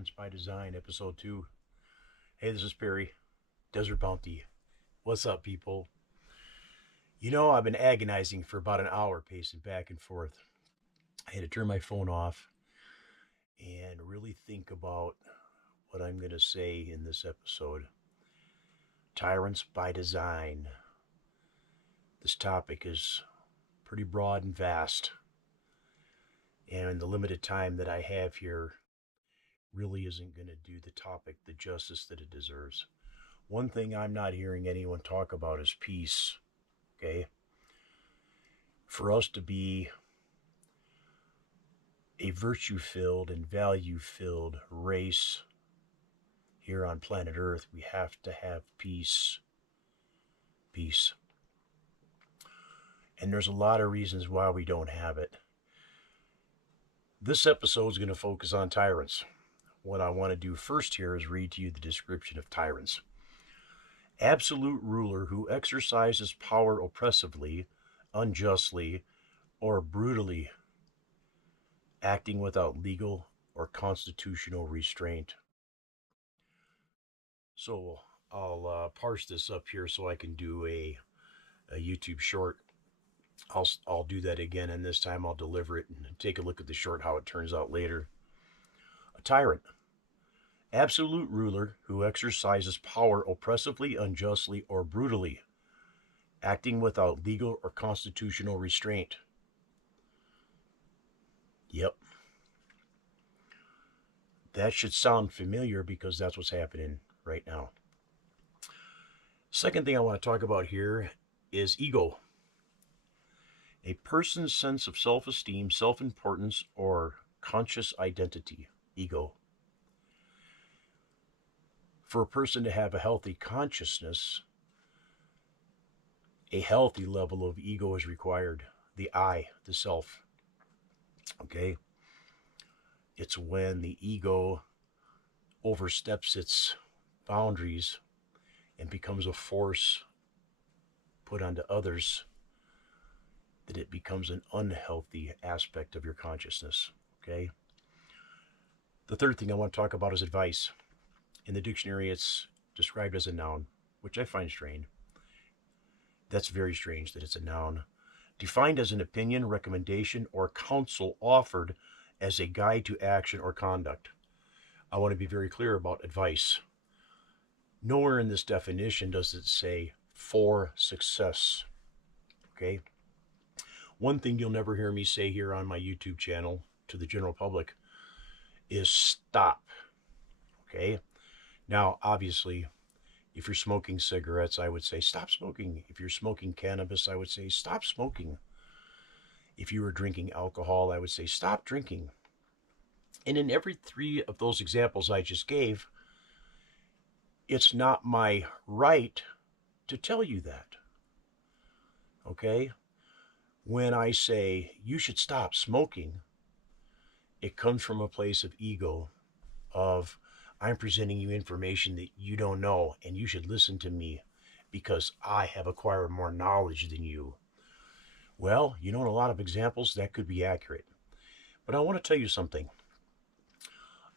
Tyrants by Design, Episode 2. Hey, this is Perry, Desert Bounty. What's up, people? You know, I've been agonizing for about an hour, pacing back and forth. I had to turn my phone off and really think about what I'm going to say in this episode. Tyrants by Design. This topic is pretty broad and vast, and the limited time that I have here really isn't going to do the topic the justice that it deserves. One thing I'm not hearing anyone talk about is peace, okay? For us to be a virtue-filled and value-filled race here on planet Earth, we have to have peace. Peace. And there's a lot of reasons why we don't have it. This episode is going to focus on tyrants. What I want to do first here is read to you the description of tyrants. Absolute ruler who exercises power oppressively, unjustly, or brutally, acting without legal or constitutional restraint. So I'll parse this up here so I can do a YouTube short. I'll do that again, and this time I'll deliver it and take a look at the short, how it turns out later. A tyrant. Absolute ruler who exercises power oppressively, unjustly, or brutally, acting without legal or constitutional restraint. Yep. That should sound familiar because that's what's happening right now. Second thing I want to talk about here is ego. A person's sense of self-esteem, self-importance, or conscious identity. Ego. For a person to have a healthy consciousness, a healthy level of ego is required. The I, the self. Okay? It's when the ego oversteps its boundaries and becomes a force put onto others that it becomes an unhealthy aspect of your consciousness. Okay? The third thing I want to talk about is advice. In the dictionary, it's described as a noun, which I find strange. That's very strange that it's a noun. Defined as an opinion, recommendation, or counsel offered as a guide to action or conduct. I want to be very clear about advice. Nowhere in this definition does it say for success. Okay? One thing you'll never hear me say here on my YouTube channel to the general public is stop. Okay? Now, obviously, if you're smoking cigarettes, I would say stop smoking. If you're smoking cannabis, I would say stop smoking. If you were drinking alcohol, I would say stop drinking. And in every three of those examples I just gave, it's not my right to tell you that. Okay? When I say you should stop smoking, it comes from a place of ego, of I'm presenting you information that you don't know, and you should listen to me because I have acquired more knowledge than you. Well, you know, in a lot of examples, that could be accurate. But I want to tell you something.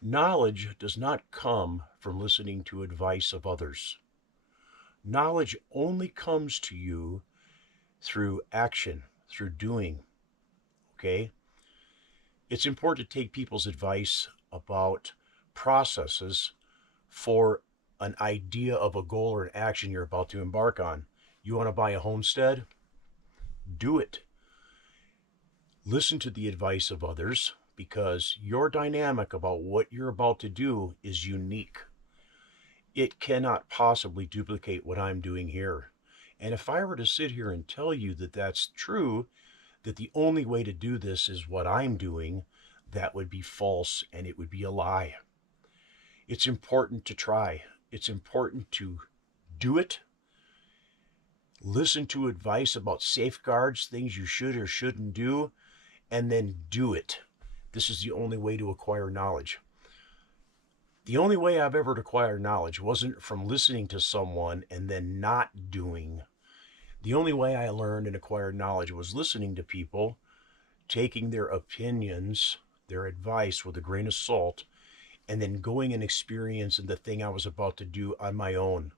Knowledge does not come from listening to advice of others. Knowledge only comes to you through action, through doing. Okay? It's important to take people's advice about processes for an idea of a goal or an action you're about to embark on. You want to buy a homestead? Do it. Listen to the advice of others because your dynamic about what you're about to do is unique. It cannot possibly duplicate what I'm doing here. And if I were to sit here and tell you that that's true, that the only way to do this is what I'm doing, that would be false and it would be a lie. It's important to try. It's important to do it. Listen to advice about safeguards, things you should or shouldn't do, and then do it. This is the only way to acquire knowledge. The only way I've ever acquired knowledge wasn't from listening to someone and then not doing. The only way I learned and acquired knowledge was listening to people, taking their opinions, their advice with a grain of salt, and then going and experiencing the thing I was about to do on my own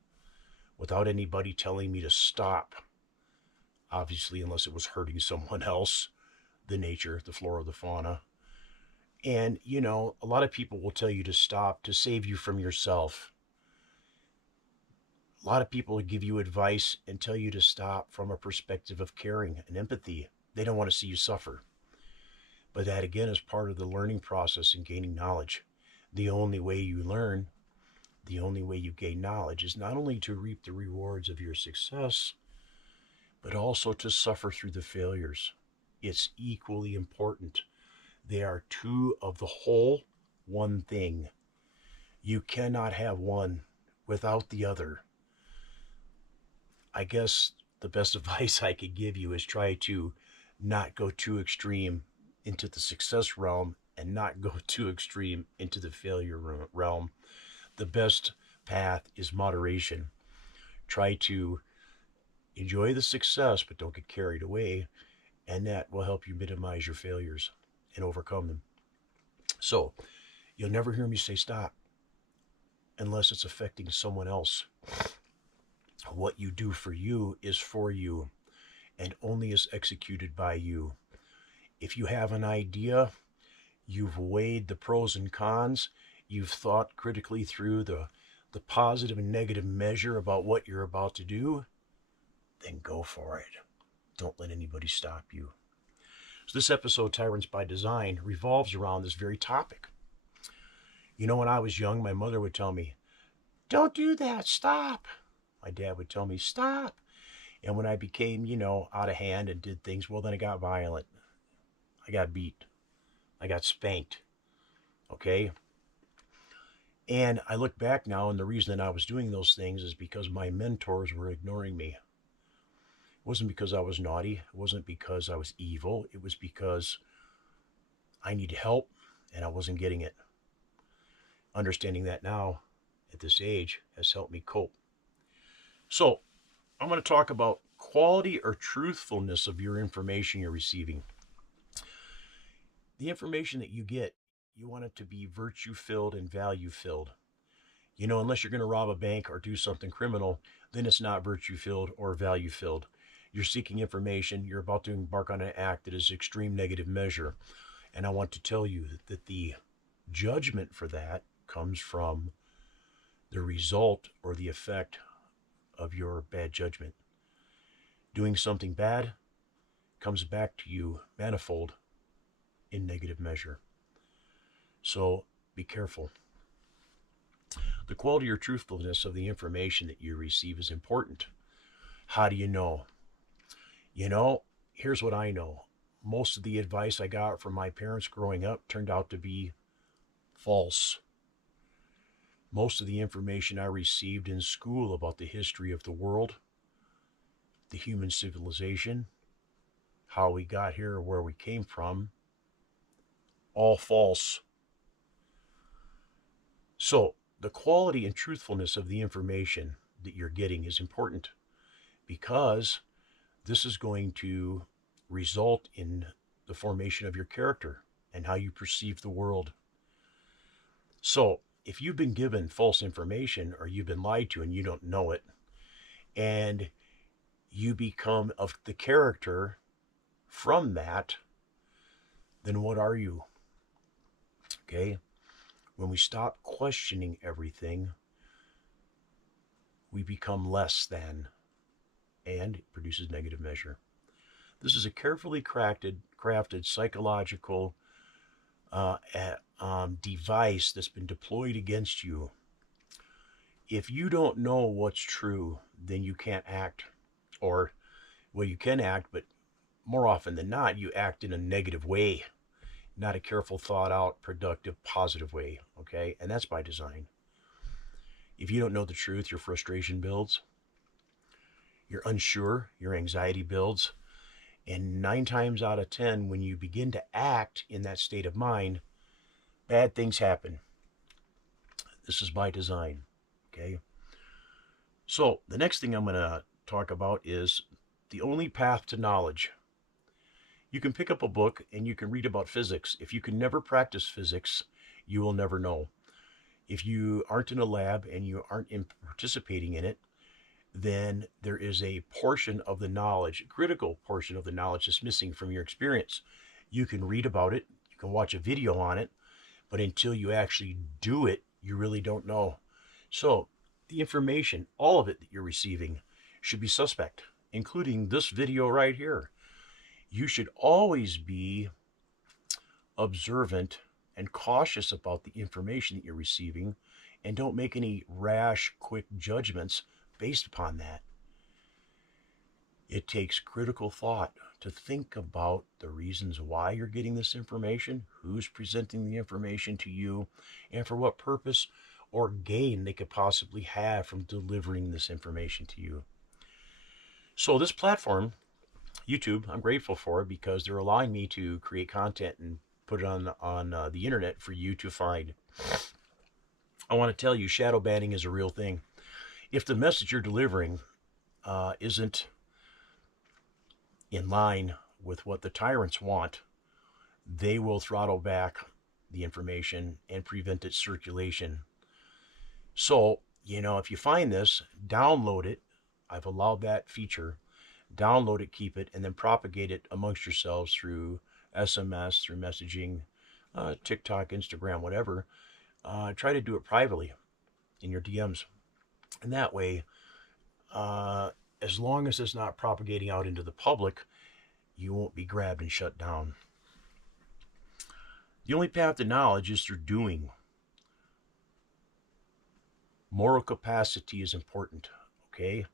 without anybody telling me to stop. Obviously, unless it was hurting someone else, the nature, the flora, the fauna. And, you know, a lot of people will tell you to stop to save you from yourself. A lot of people will give you advice and tell you to stop from a perspective of caring and empathy. They don't want to see you suffer. But that, again, is part of the learning process and gaining knowledge. The only way you learn, the only way you gain knowledge is not only to reap the rewards of your success, but also to suffer through the failures. It's equally important. They are two of the whole, one thing. You cannot have one without the other. I guess the best advice I could give you is try to not go too extreme into the success realm and not go too extreme into the failure realm. The best path is moderation. Try to enjoy the success, but don't get carried away, and that will help you minimize your failures and overcome them. So, you'll never hear me say stop unless it's affecting someone else. What you do for you is for you and only is executed by you. If you have an idea, you've weighed the pros and cons, you've thought critically through the positive and negative measure about what you're about to do, then go for it. Don't let anybody stop you. So this episode, Tyrants by Design, revolves around this very topic. You know, when I was young, my mother would tell me, "Don't do that, stop." My dad would tell me, "Stop." And when I became, you know, out of hand and did things, well, then I got violent. I got beat. I got spanked. Okay? And I look back now, and the reason that I was doing those things is because my mentors were ignoring me. It wasn't because I was naughty. It wasn't because I was evil. It was because I needed help, and I wasn't getting it. Understanding that now, at this age, has helped me cope. So, I'm going to talk about quality or truthfulness of your information you're receiving. The information that you get, you want it to be virtue-filled and value-filled. You know, unless you're going to rob a bank or do something criminal, then it's not virtue-filled or value-filled. You're seeking information, you're about to embark on an act that is extreme negative measure. And I want to tell you that the judgment for that comes from the result or the effect of your bad judgment. Doing something bad comes back to you manifold in negative measure. So be careful. The quality or truthfulness of the information that you receive is important. How do you know? You know, here's what I know. Most of the advice I got from my parents growing up turned out to be false. Most of the information I received in school about the history of the world, the human civilization, how we got here, where we came from, all false. So, the quality and truthfulness of the information that you're getting is important because this is going to result in the formation of your character and how you perceive the world. So, if you've been given false information or you've been lied to and you don't know it, and you become of the character from that, then what are you? Okay? When we stop questioning everything, we become less than, and it produces negative measure. This is a carefully crafted psychological device that's been deployed against you. If you don't know what's true, then you can't act. Or, well, you can act, but more often than not, you act in a negative way, not a careful, thought out, productive, positive way, okay? And that's by design. If you don't know the truth, your frustration builds. You're unsure, your anxiety builds. And 9 times out of 10, when you begin to act in that state of mind, bad things happen. This is by design, okay? So the next thing I'm going to talk about is the only path to knowledge. You can pick up a book and you can read about physics. If you can never practice physics, you will never know. If you aren't in a lab and you aren't participating in it, then there is a portion of the knowledge, a critical portion of the knowledge that's missing from your experience. You can read about it, you can watch a video on it, but until you actually do it, you really don't know. So the information, all of it that you're receiving, should be suspect, including this video right here. You should always be observant and cautious about the information that you're receiving, and don't make any rash, quick judgments based upon that. It takes critical thought to think about the reasons why you're getting this information, who's presenting the information to you, and for what purpose or gain they could possibly have from delivering this information to you. So this platform, YouTube, I'm grateful for it because they're allowing me to create content and put it on the internet for you to find. I want to tell you, shadow banning is a real thing. If the message you're delivering isn't in line with what the tyrants want, they will throttle back the information and prevent its circulation. So, if you find this, download it. I've allowed that feature. Download it, keep it, and then propagate it amongst yourselves through SMS, through messaging, TikTok, Instagram, whatever. Try to do it privately in your DMs. And that way, as long as it's not propagating out into the public, you won't be grabbed and shut down. The only path to knowledge is through doing. Moral capacity is important, okay?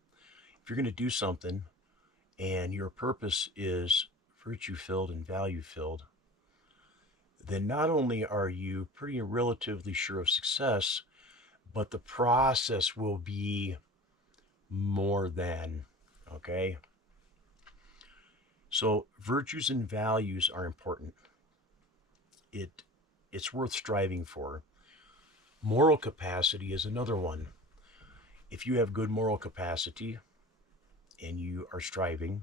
If you're going to do something and your purpose is virtue-filled and value-filled, then not only are you pretty relatively sure of success, but the process will be more than, okay? So virtues and values are important. It's worth striving for. Moral capacity is another one. If you have good moral capacity and you are striving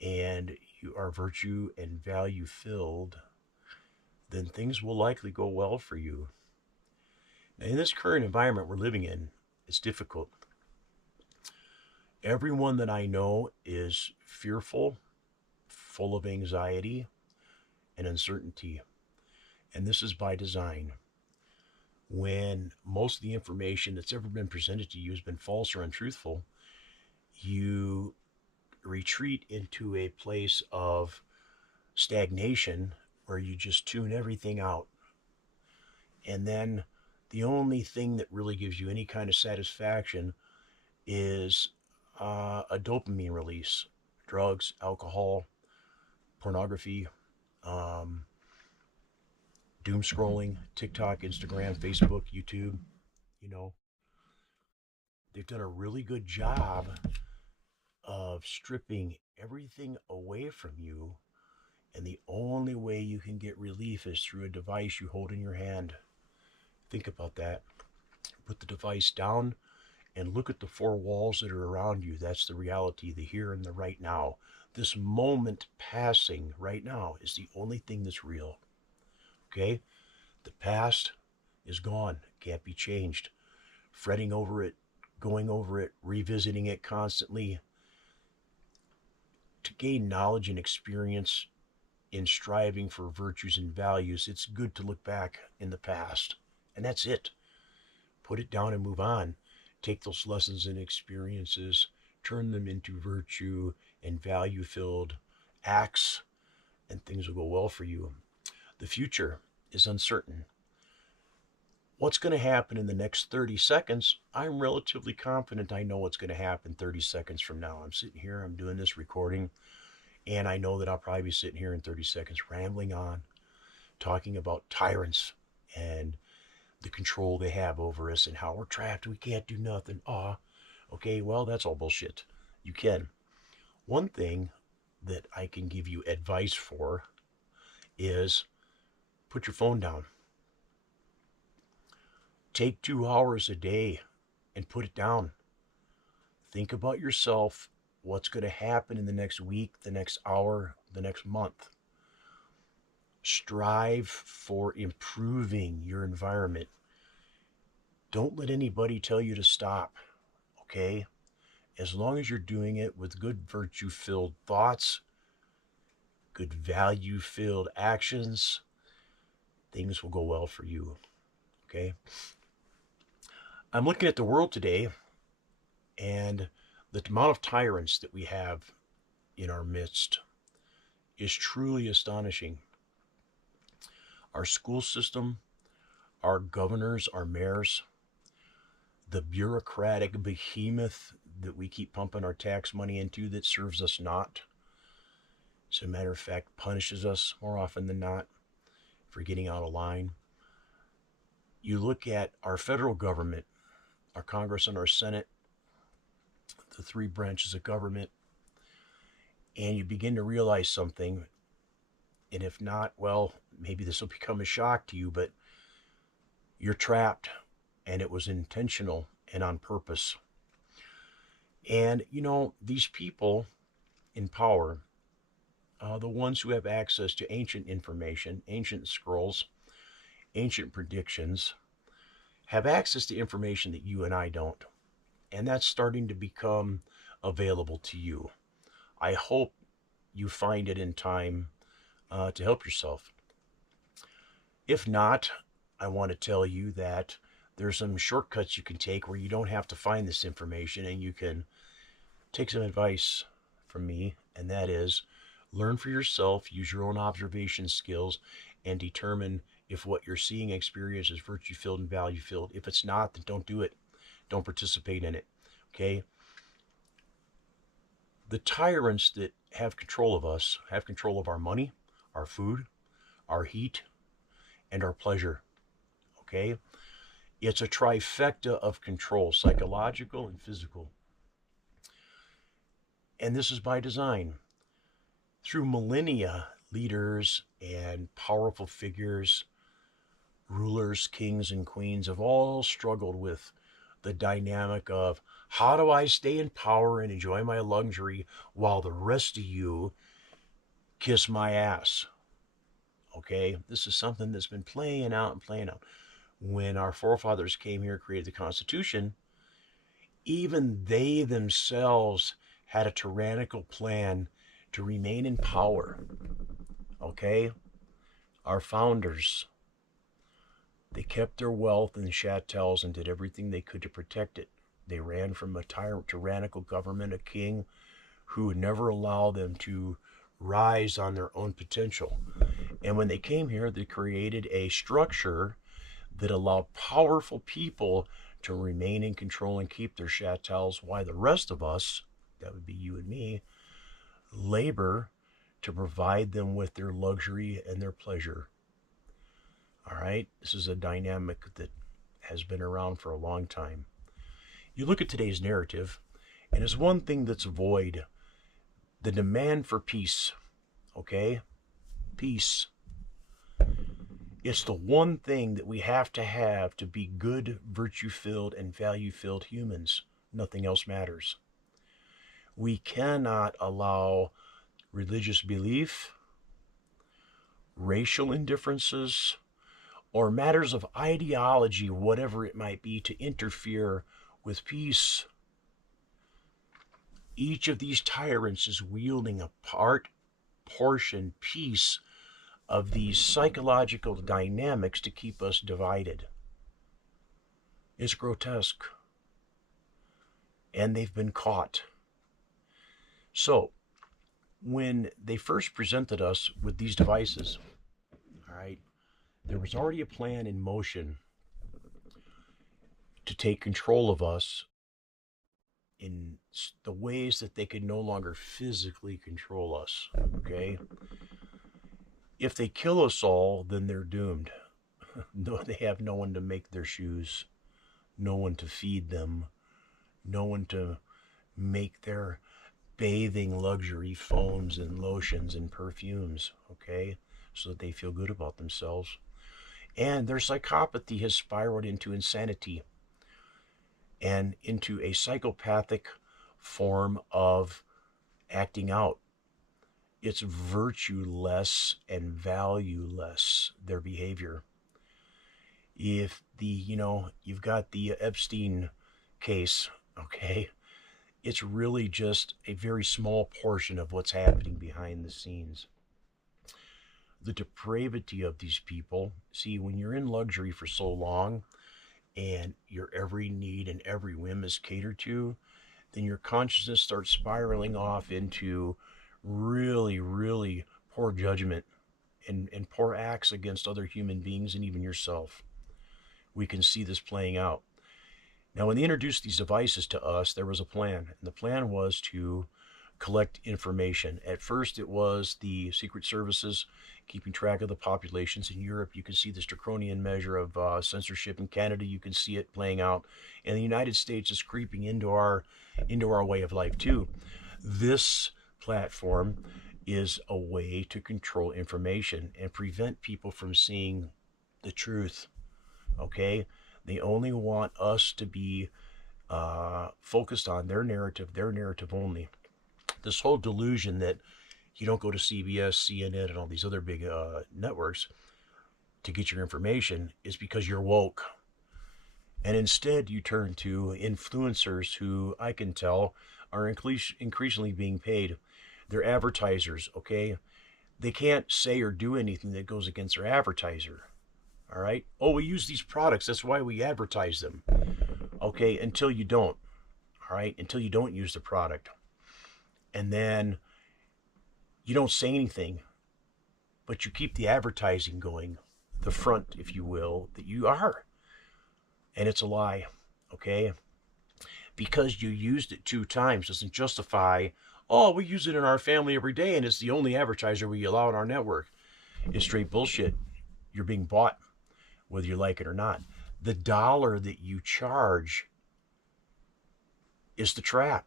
and you are virtue and value filled, then things will likely go well for you. Now, in this current environment we're living in, it's difficult. Everyone that I know is fearful, full of anxiety and uncertainty. And this is by design. When most of the information that's ever been presented to you has been false or untruthful, you retreat into a place of stagnation where you just tune everything out. And then the only thing that really gives you any kind of satisfaction is a dopamine release. Drugs, alcohol, pornography, doom scrolling, TikTok, Instagram, Facebook, YouTube. They've done a really good job of stripping everything away from you, and the only way you can get relief is through a device you hold in your hand. Think about that. Put the device down and look at the four walls that are around you. That's the reality, the here and the right now. This moment passing right now is the only thing that's real. Okay? The past is gone, can't be changed. Fretting over it, going over it, revisiting it constantly. To gain knowledge and experience in striving for virtues and values, it's good to look back in the past. And that's it. Put it down and move on. Take those lessons and experiences, turn them into virtue and value-filled acts, and things will go well for you. The future is uncertain. What's going to happen in the next 30 seconds, I'm relatively confident I know what's going to happen 30 seconds from now. I'm sitting here, I'm doing this recording, and I know that I'll probably be sitting here in 30 seconds rambling on, talking about tyrants and the control they have over us and how we're trapped, we can't do nothing. Okay, well, that's all bullshit. You can. One thing that I can give you advice for is put your phone down. Take 2 hours a day and put it down. Think about yourself, what's going to happen in the next week, the next hour, the next month. Strive for improving your environment. Don't let anybody tell you to stop, okay? As long as you're doing it with good virtue-filled thoughts, good value-filled actions, things will go well for you, okay? I'm looking at the world today, and the amount of tyrants that we have in our midst is truly astonishing. Our school system, our governors, our mayors, the bureaucratic behemoth that we keep pumping our tax money into that serves us not. As a matter of fact, punishes us more often than not for getting out of line. You look at our federal government, our Congress and our Senate, the three branches of government, and you begin to realize something. And if not, well, maybe this will become a shock to you, but you're trapped, and it was intentional and on purpose. And, these people in power, the ones who have access to ancient information, ancient scrolls, ancient predictions, have access to information that you and I don't. And that's starting to become available to you. I hope you find it in time to help yourself. If not, I want to tell you that there's some shortcuts you can take where you don't have to find this information, and you can take some advice from me, and that is learn for yourself, use your own observation skills, and determine if what you're seeing and experience is virtue-filled and value-filled. If it's not, then don't do it. Don't participate in it, okay? The tyrants that have control of us have control of our money, our food, our heat, and our pleasure, okay? It's a trifecta of control, psychological and physical. And this is by design. Through millennia, leaders and powerful figures, rulers, kings, and queens have all struggled with the dynamic of how do I stay in power and enjoy my luxury while the rest of you kiss my ass. Okay, this is something that's been playing out and playing out. When our forefathers came here, created the Constitution, even they themselves had a tyrannical plan to remain in power. Okay, our founders, they kept their wealth in chattels and did everything they could to protect it. They ran from a tyrannical government, a king who would never allow them to rise on their own potential. And when they came here, they created a structure that allowed powerful people to remain in control and keep their chattels, while the rest of us, that would be you and me, labor to provide them with their luxury and their pleasure. All right, this is a dynamic that has been around for a long time. You look at today's narrative, and there's one thing that's void: the demand for peace. Okay? Peace. It's the one thing that we have to be good, virtue-filled, and value-filled humans. Nothing else matters. We cannot allow religious belief, racial indifferences, or matters of ideology, whatever it might be, to interfere with peace. Each of these tyrants is wielding a portion piece of these psychological dynamics to keep us divided. It's grotesque. And they've been caught. So, when they first presented us with these devices, all right, there was already a plan in motion to take control of us in the ways that they could no longer physically control us, okay? If they kill us all, then they're doomed. No, they have no one to make their shoes, no one to feed them, no one to make their bathing luxury foams and lotions and perfumes, okay? So that they feel good about themselves. And their psychopathy has spiraled into insanity and into a psychopathic form of acting out. It's virtueless and valueless, their behavior. If you've got the Epstein case, okay, it's really just a very small portion of what's happening behind the scenes. The depravity of these people. See, when you're in luxury for so long and your every need and every whim is catered to, then your consciousness starts spiraling off into really, really poor judgment and poor acts against other human beings and even yourself. We can see this playing out. Now, when they introduced these devices to us, there was a plan, and the plan was to collect information. At first, it was the secret services keeping track of the populations. In Europe, you can see this draconian measure of censorship. In Canada, you can see it playing out, and the United States is creeping into our way of life too. This platform is a way to control information and prevent people from seeing the truth. Okay, they only want us to be focused on their narrative only. This whole delusion that you don't go to CBS, CNN, and all these other big networks to get your information is because you're woke. And instead, you turn to influencers who I can tell are increasingly being paid. They're advertisers, okay? They can't say or do anything that goes against their advertiser. All right? Oh, we use these products. That's why we advertise them. Okay, until you don't. All right? Until you don't use the product. And then you don't say anything, but you keep the advertising going, the front, if you will, that you are. And it's a lie, okay? Because you used it 2 times doesn't justify, oh, we use it in our family every day and it's the only advertiser we allow in our network. It's straight bullshit. You're being bought, whether you like it or not. The dollar that you charge is the trap.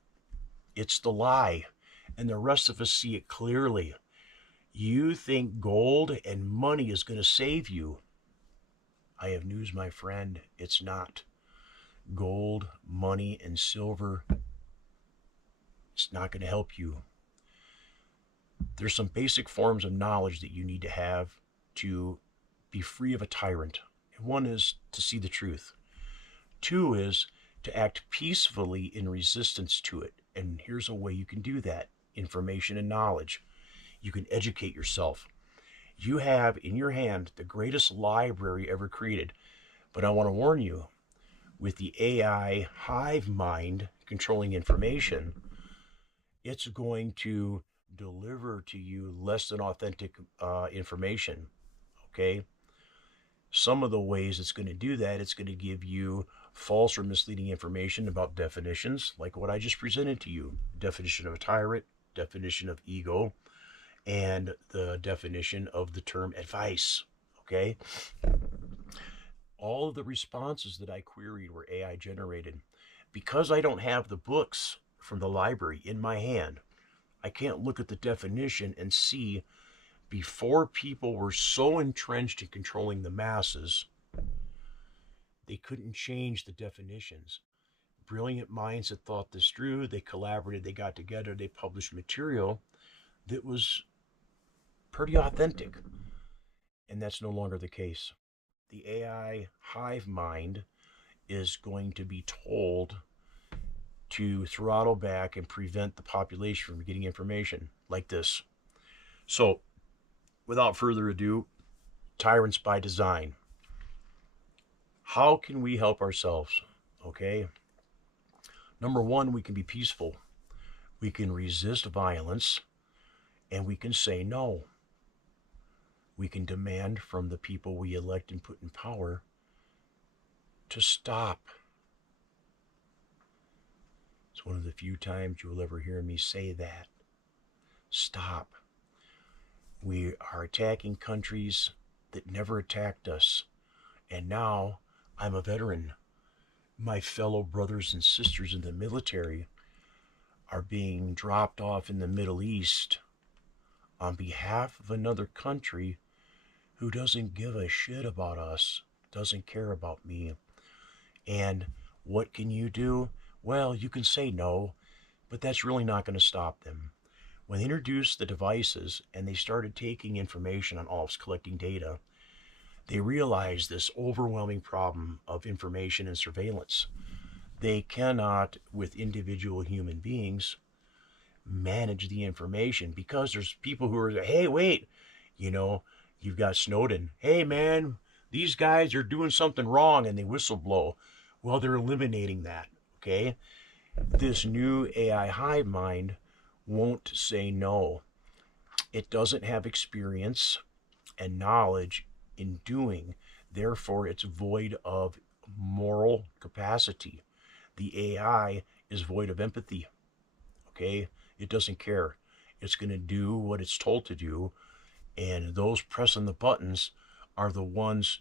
It's the lie. And the rest of us see it clearly. You think gold and money is going to save you. I have news, my friend. It's not. Gold, money, and silver, it's not going to help you. There's some basic forms of knowledge that you need to have to be free of a tyrant. And one is to see the truth. 2 is to act peacefully in resistance to it. And here's a way you can do that. Information and knowledge. You can educate yourself. You have in your hand the greatest library ever created. But I want to warn you, with the AI hive mind controlling information, it's going to deliver to you less than authentic information. Okay? Some of the ways it's going to do that, it's going to give you false or misleading information about definitions, like what I just presented to you. Definition of a tyrant, definition of ego, and the definition of the term advice. Okay? All of the responses that I queried were AI generated. Because I don't have the books from the library in my hand, I can't look at the definition and see before people were so entrenched in controlling the masses, they couldn't change the definitions. Brilliant minds had thought this through. They collaborated, they got together, they published material that was pretty authentic. And that's no longer the case. The AI hive mind is going to be told to throttle back and prevent the population from getting information like this. So, without further ado, tyrants by design. How can we help ourselves? Okay. Number 1, we can be peaceful. We can resist violence, and we can say no. We can demand from the people we elect and put in power to stop. It's one of the few times you will ever hear me say that. Stop. We are attacking countries that never attacked us. And now I'm a veteran. My fellow brothers and sisters in the military are being dropped off in the Middle East on behalf of another country who doesn't give a shit about us, doesn't care about me. And what can you do? Well, you can say no, but that's really not going to stop them. When they introduced the devices and they started taking information on all of us, collecting data, They realize this overwhelming problem of information and surveillance. They cannot, with individual human beings, manage the information because there's people who are, hey, wait, you know, you've got Snowden. Hey, man, these guys are doing something wrong, and they whistleblow. Well, they're eliminating that, okay? This new AI hive mind won't say no. It doesn't have experience and knowledge in doing. Therefore, it's void of moral capacity. The AI is void of empathy, okay? It doesn't care. It's going to do what it's told to do, and those pressing the buttons are the ones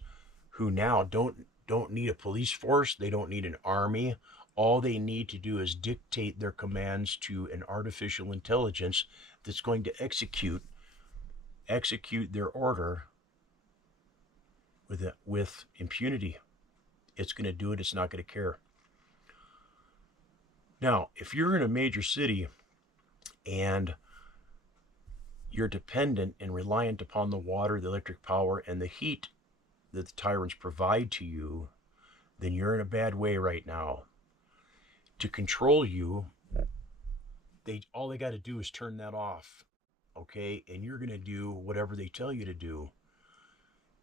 who now don't need a police force. They don't need an army. All they need to do is dictate their commands to an artificial intelligence that's going to execute their order with impunity. It's going to do it. It's not going to care. Now, if you're in a major city and you're dependent and reliant upon the water, the electric power, and the heat that the tyrants provide to you, then you're in a bad way right now. To control you, all they got to do is turn that off, okay? And you're going to do whatever they tell you to do.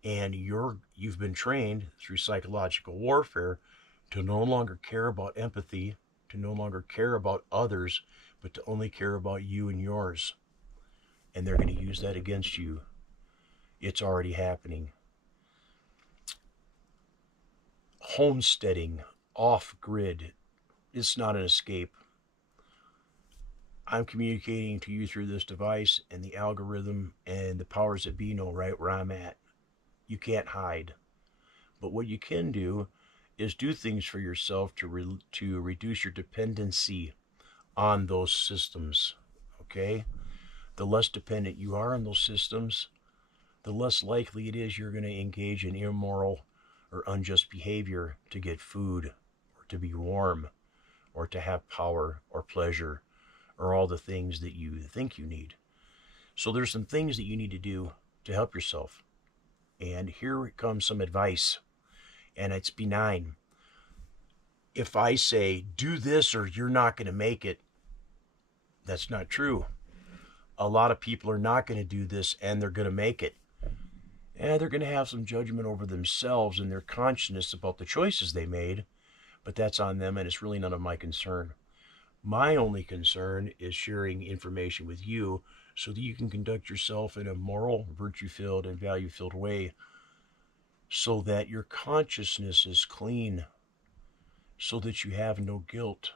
And you've been trained through psychological warfare to no longer care about empathy, to no longer care about others, but to only care about you and yours. And they're going to use that against you. It's already happening. Homesteading, off-grid, it's not an escape. I'm communicating to you through this device, and the algorithm and the powers that be know right where I'm at. You can't hide. But what you can do is do things for yourself to reduce your dependency on those systems, okay? The less dependent you are on those systems, the less likely it is you're going to engage in immoral or unjust behavior to get food, or to be warm, or to have power or pleasure, or all the things that you think you need. So there's some things that you need to do to help yourself. And here comes some advice, and it's benign. If I say, do this or you're not going to make it, that's not true. A lot of people are not going to do this, and they're going to make it. And they're going to have some judgment over themselves and their consciousness about the choices they made, but that's on them, and it's really none of my concern. My only concern is sharing information with you so that you can conduct yourself in a moral, virtue-filled, and value-filled way, so that your consciousness is clean, so that you have no guilt,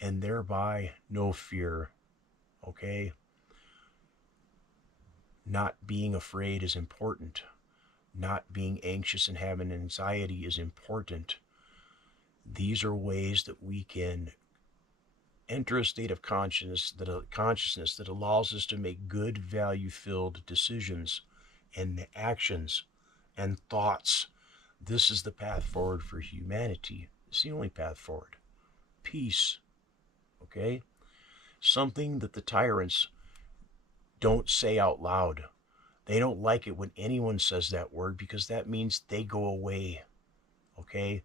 and thereby no fear, okay? Not being afraid is important. Not being anxious and having anxiety is important. These are ways that we can enter a state of consciousness that allows us to make good, value-filled decisions and actions and thoughts. This is the path forward for humanity. It's the only path forward. Peace. Okay? Something that the tyrants don't say out loud. They don't like it when anyone says that word, because that means they go away. Okay?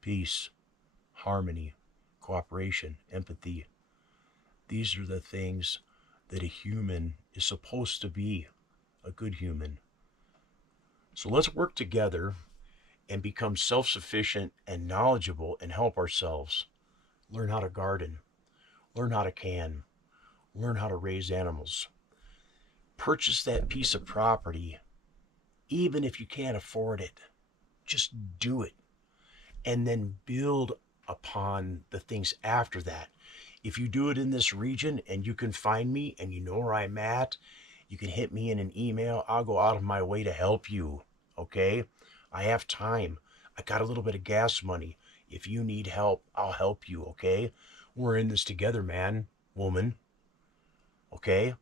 Peace, harmony, cooperation, empathy. These are the things that a human is supposed to be, a good human. So let's work together and become self-sufficient and knowledgeable and help ourselves. Learn how to garden. Learn how to can. Learn how to raise animals. Purchase that piece of property, even if you can't afford it. Just do it. And then build upon the things after that. If you do it in this region and you can find me and you know where I'm at, you can hit me in an email. I'll go out of my way to help you, okay? I have time. I got a little bit of gas money. If you need help, I'll help you, okay? We're in this together, man, woman, okay?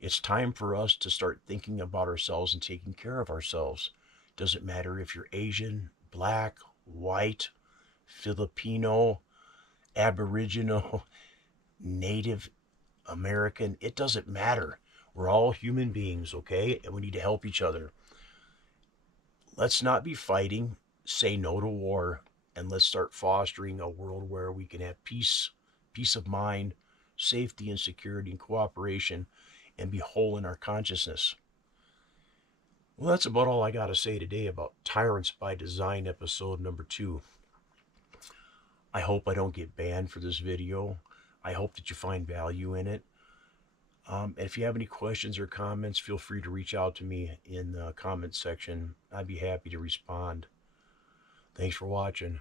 It's time for us to start thinking about ourselves and taking care of ourselves. Doesn't matter if you're Asian, black, white, Filipino, Aboriginal, Native American. It doesn't matter. We're all human beings, okay? And we need to help each other. Let's not be fighting. Say no to war, and let's start fostering a world where we can have peace of mind, safety and security and cooperation, and be whole in our consciousness. Well, that's about all I got to say today about Tyrants by Design episode number 2. I hope I don't get banned for this video. I hope that you find value in it. And if you have any questions or comments, feel free to reach out to me in the comments section. I'd be happy to respond. Thanks for watching.